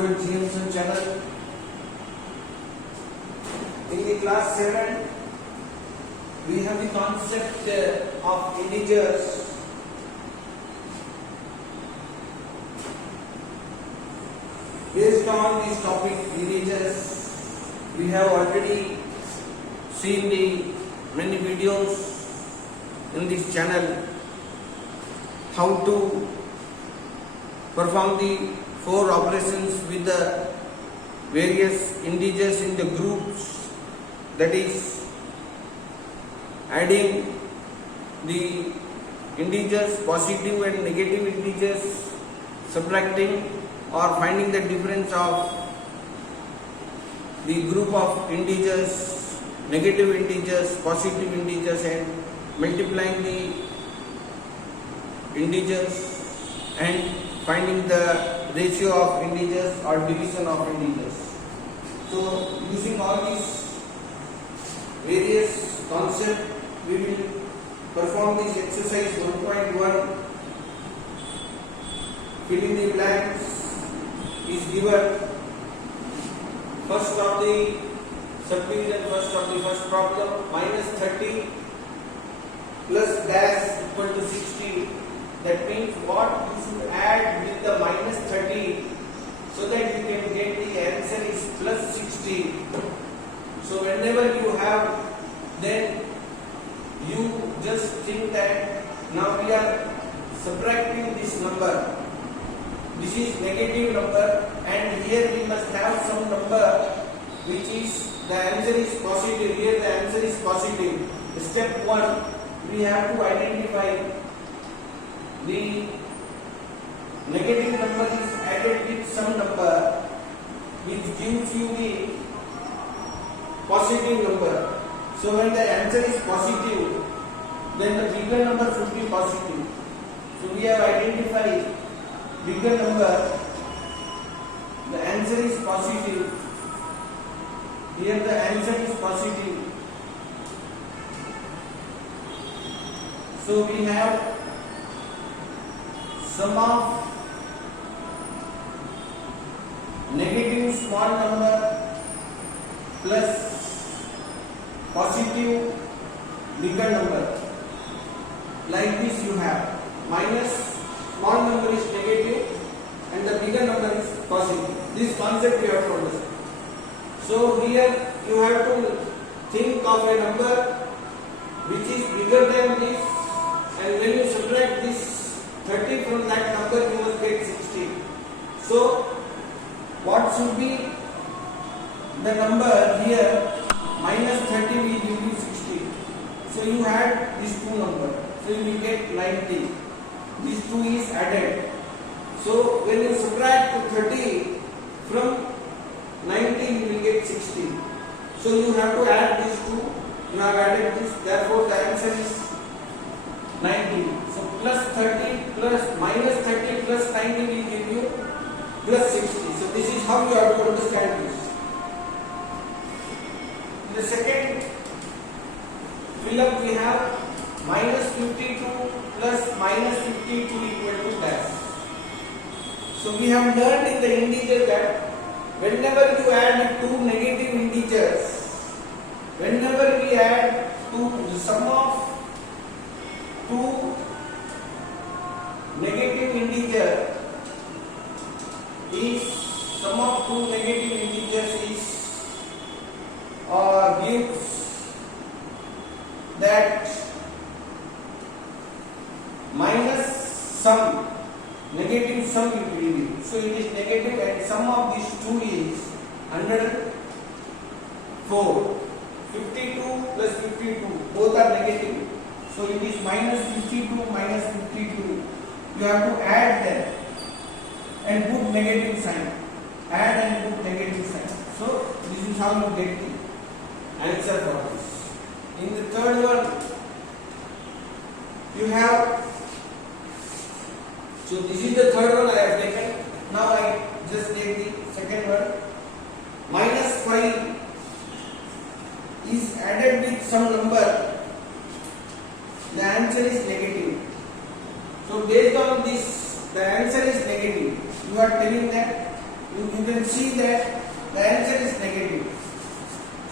towards GMSN channel. In the class 7, we have the concept of integers. Based on this topic, integers, we have already seen the many videos in this channel how to perform the 4 operations with the various integers in the groups, that is adding the integers, positive and negative integers, subtracting or finding the difference of the group of integers, negative integers, positive integers, and multiplying the integers and finding the ratio of integers or division of integers. So using all these various concepts, we will perform this exercise 1.1. Fill in the blanks is given. First of the subdivision, first of the first problem, minus 30 plus dash equal to 60. That means what you should add with the minus 30 so that you can get the answer is plus 60. So whenever you have, then you just think that now we are subtracting this number. This is negative number, and here we must have some number which is the answer is positive. Here the answer is positive. Step 1, we have to identify the negative number is added with some number which gives you the positive number. So when the answer is positive, then the bigger number should be positive. So we have identified bigger number, the answer is positive. Here the answer is positive. So we have sum of negative small number plus positive bigger number. Like this you have minus small number is negative and the bigger number is positive. This concept you have to understand. So here you have to think of a number which is bigger than this, and when you subtract this 30 from that number, you must get 60. So what should be the number here? Minus 30 will give you 60. So you add these two numbers. So you will get 90. These two is added. So when you subtract 30 from 90, you will get 60. So you have to add these two. You have added this. Therefore the answer is 90. So plus 30 plus minus 30 plus 90 will give you plus 60. So this is how you have to understand this. In the second fill up we have minus 52 plus minus 52 equal to dash. So we have learned in the integer that whenever you add two negative integers, whenever we add the sum of two negative integer is sum of two negative integers is gives that minus sum, negative sum you will give. So it is negative and sum of these two is 104. 52 plus 52, both are negative. So it is minus 52 minus 52. You have to add them and put negative sign. Add and put negative sign. So this is how you get the answer for this. In the third one, you have, so this is the third one I have taken. Now I just take the second one. Minus 5 is added with some number, the answer is negative. So based on this, the answer is negative. You are telling that you can see that the answer is negative.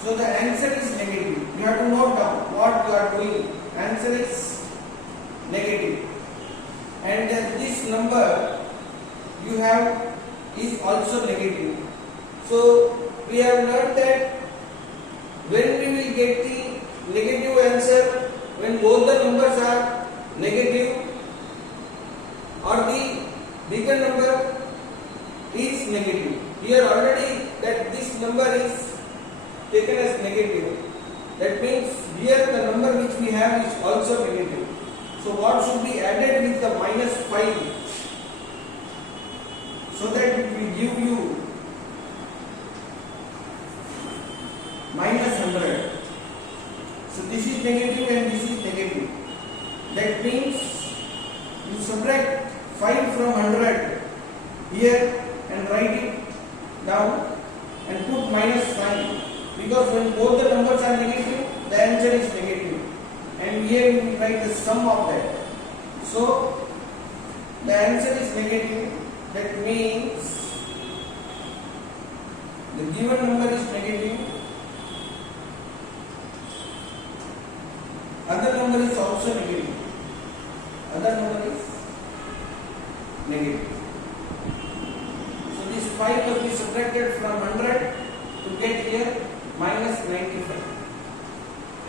So the answer is negative. You have to note down what you are doing. Answer is negative. And this number you have is also negative. So we have learned that when we will get the negative answer when both the numbers are negative or the bigger number is negative. Here already that this number is taken as negative. That means here the number which we have is also negative. So what should be added with the minus 5 so that it will give you minus 100. So this is negative and this is negative. That means you subtract 5 from 100 here and write it down and put minus 5, because when both the numbers are negative, the answer is negative, and here you will write the sum of that. So the answer is negative. That means the given number is negative, other number is also negative, other number is negative. So this 5 must be subtracted from 100 to get here minus 95.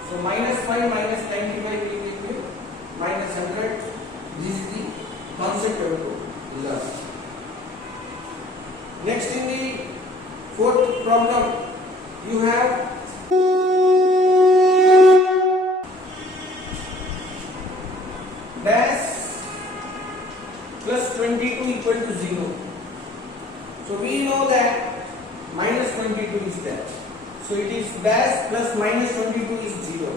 So minus 5 minus 95 will give you minus 100. This is the concept of result. Next, in the fourth problem, you have dash plus 22 equal to 0. So we know that minus 22 is there. So it is dash plus minus 22 is 0.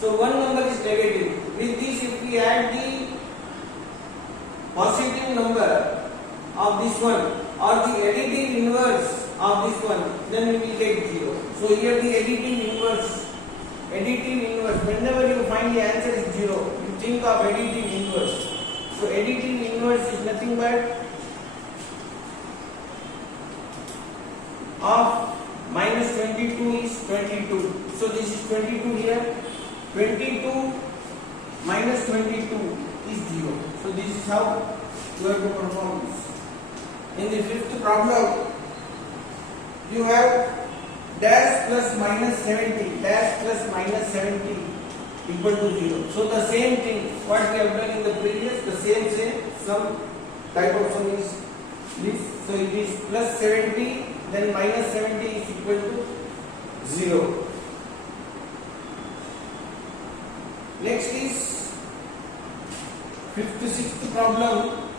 So one number is negative. With this, if we add the positive number of this one or the additive inverse of this one, then we will get 0. So here the additive inverse, whenever you find the answer is 0, you think of additive inverse. So additive inverse is nothing but of minus 22 is 22. So this is 22 here. 22 minus 22 is 0. So this is how you have to perform this. In the fifth problem, you have dash plus minus 70, dash plus minus 70 equal to 0. So the same thing, what we have done in the previous, the same, some type of sum is this. So it is plus 70, then minus 70 is equal to 0. Next is sixth problem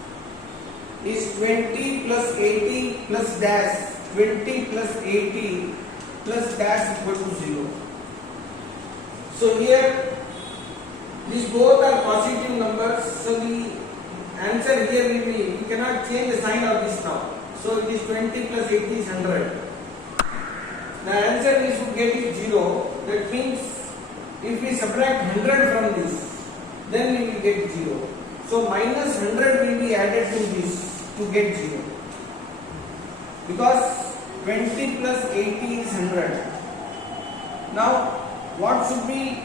is 20 plus 80 plus dash, 20 plus 80 plus dash equal to 0. So here these both are positive numbers, so the answer here will be, we cannot change the sign of this now. So it is 20 plus 80 is 100. The answer we should get is 0. That means if we subtract 100 from this, then we will get 0. So minus 100 will be added to this to get 0. Because 20 plus 80 is 100. Now what should be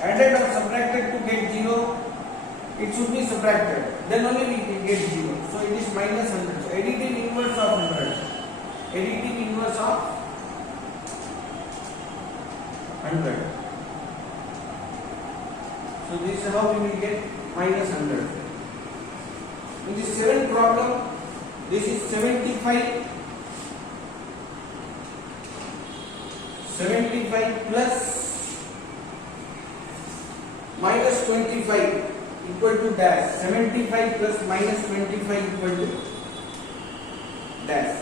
added or subtracted to get 0? It should be subtracted. Then only we will get 0. So it is minus 100. So additive inverse of 100. Additive inverse of 100. So this is how we will get minus 100. In the seventh problem, this is 75. 75 plus minus 25 equal to dash. 75 plus minus 25 equal to dash.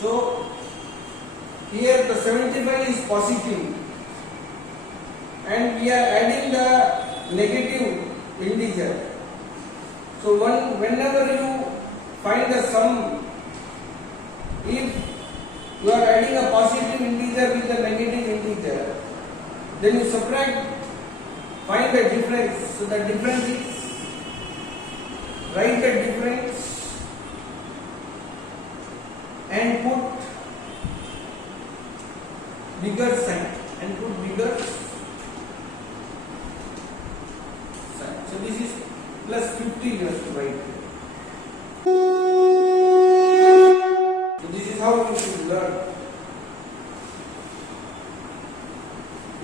So here the 75 is positive and we are adding the negative integer. So whenever you find the sum, if you are adding a positive integer with a negative integer, then you subtract, find the difference. So the difference is, write the difference and put bigger sign So this is plus 50 you have to write. So this is how you should learn.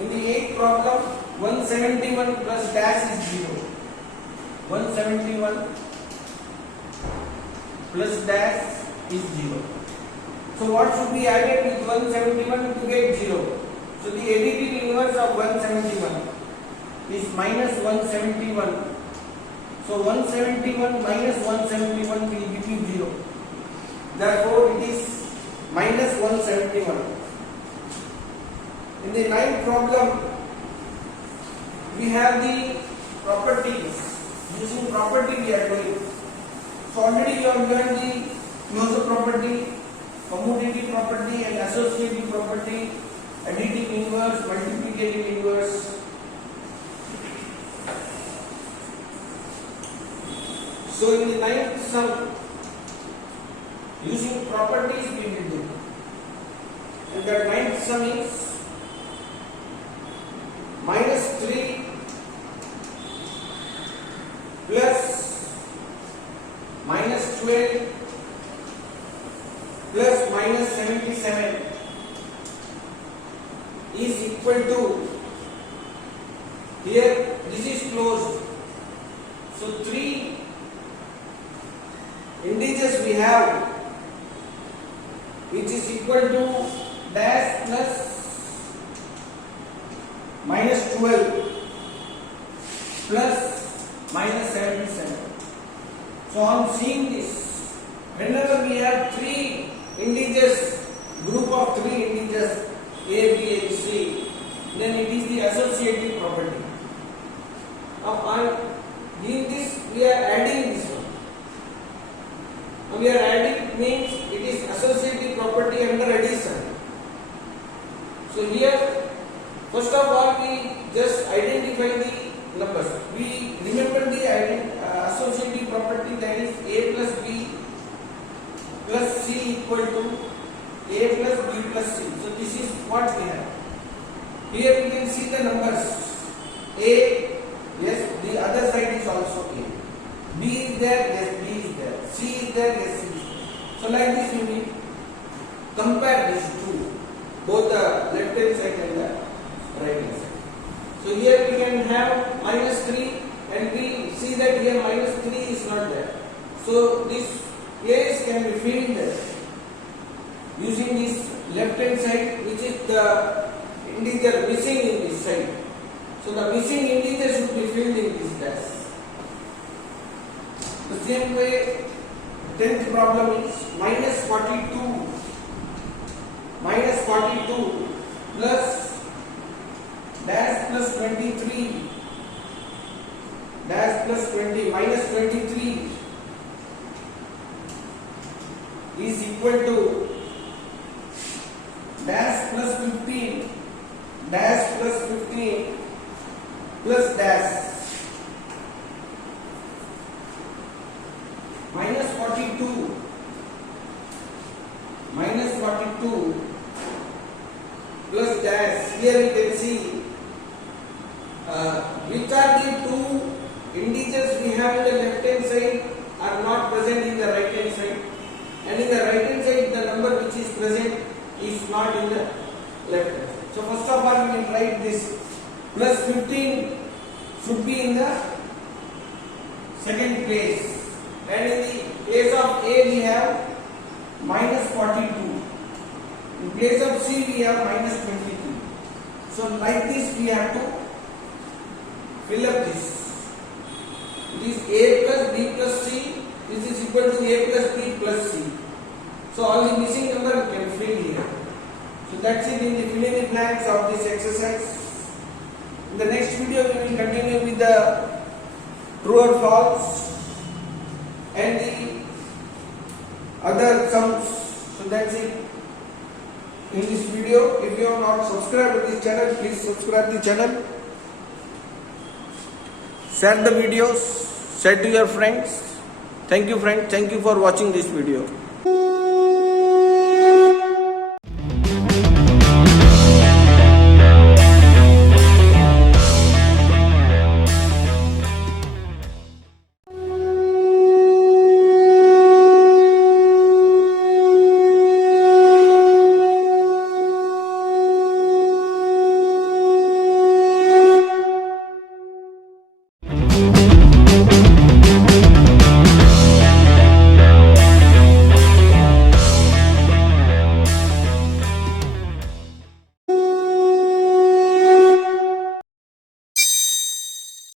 In the 8th problem, 171 plus dash is 0. 171 plus dash is 0. So what should be added with 171 to get 0? So the additive inverse of 171 is minus 171. So 171 minus 171 will give you 0. Therefore it is minus 171. In the 9th problem, we have the properties. Using property we are doing. So already you have learned the closure property, commutative property and associative property, additive inverse, multiplicative inverse. So in the 9th sum, using properties we will do. And the 9th sum is minus 3 plus minus 12 plus minus 77 is equal to, here this is closed. So 3 integers we have, which is equal to dash plus minus 12 plus minus 77. So on seeing this, whenever we have 3 integers, group of 3 integers a, b and c, then it is the associative property. Now on doing this, we are adding this one. Now we are adding means it is associative property under addition. So here, first of all, we just identify the numbers. We remember the associative property, that is a plus b plus c equal to a plus b plus c. So this is what we have. Here we can see the numbers. A, yes, the other side is also a. B is there, yes, b is there. C is there, yes, c is there. So like this we will compare these two, both the left hand side and the right hand side. So here we can have minus 3 and we see that here minus 3 is not there. So this place can be filled using this left hand side, which is the integer missing in this side. So the missing integer should be filled in this dash. The same way, 10th problem is minus 42 plus dash plus 23 dash plus 20 minus 23 is equal to dash plus 15 dash plus 15 plus dash minus 42 plus dash. Here we can see which are the two integers we have in the left hand side are not present in the right hand side, and in the right hand side the number which is present is not in the left hand side. So first of all we will write this plus 15 should be in the second place, and in the place of A we have minus 42. In place of C we have minus 22. So like this we have to fill up this. It is A plus B plus C. This is equal to A plus B plus C. So all the missing number we can fill here. So that's it in the fill in the blanks of this exercise. In the next video we will continue with the true or false and the other sums. So that's it in this video. If you have not subscribed to this channel, please subscribe the channel. Share the videos, share to your friends. Thank you friends, thank you for watching this video.